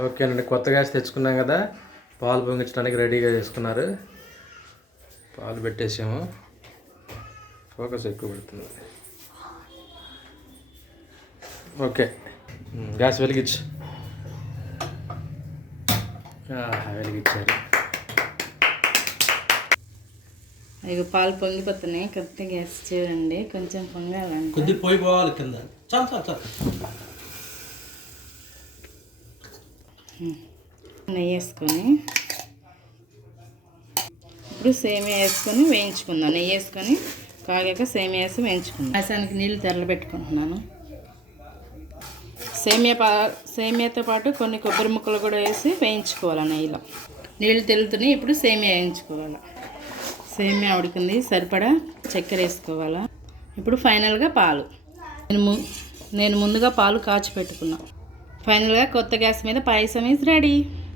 ఓకేనండి, కొత్త గ్యాస్ తెచ్చుకున్నాం కదా, పాలు పొంగించడానికి రెడీగా చేసుకున్నారు. పాలు పెట్టేసాము. ఫోకస్ ఎక్కువ పెడుతుంది. ఓకే, గ్యాస్ వెలిగించు. వెలిగించారు. ఇక పాలు పొంగిపోతున్నాయి. కొత్త గ్యాస్ చూడండి, కొంచెం పొంగాలండి, కొద్దిగా పోయి పోవాలి కింద. చాలు చాలు చాలు. నెయ్యి వేసుకొని ఇప్పుడు సేమియా వేసుకొని వేయించుకుందాం. నెయ్యి వేసుకొని కాగాక సేమియా వేసి వేయించుకుందాం. రసానికి నీళ్ళు తెరలబెట్టుకుంటున్నాను. సేమియాతో పాటు కొన్ని కొబ్బరి ముక్కలు కూడా వేసి వేయించుకోవాలి నెయ్యిలో. నీళ్ళు తెలుతున్నాయి. ఇప్పుడు సేమియా వేయించుకోవాలి. సేమియా ఉడికింది, సరిపడా చక్కెర వేసుకోవాలా. ఇప్పుడు ఫైనల్గా పాలు. నేను ముందుగా పాలు కాచి పెట్టుకున్నా. ఫైనల్గా కొత్త గ్యాస్ మీద పాయసం ఈజ్ రెడీ.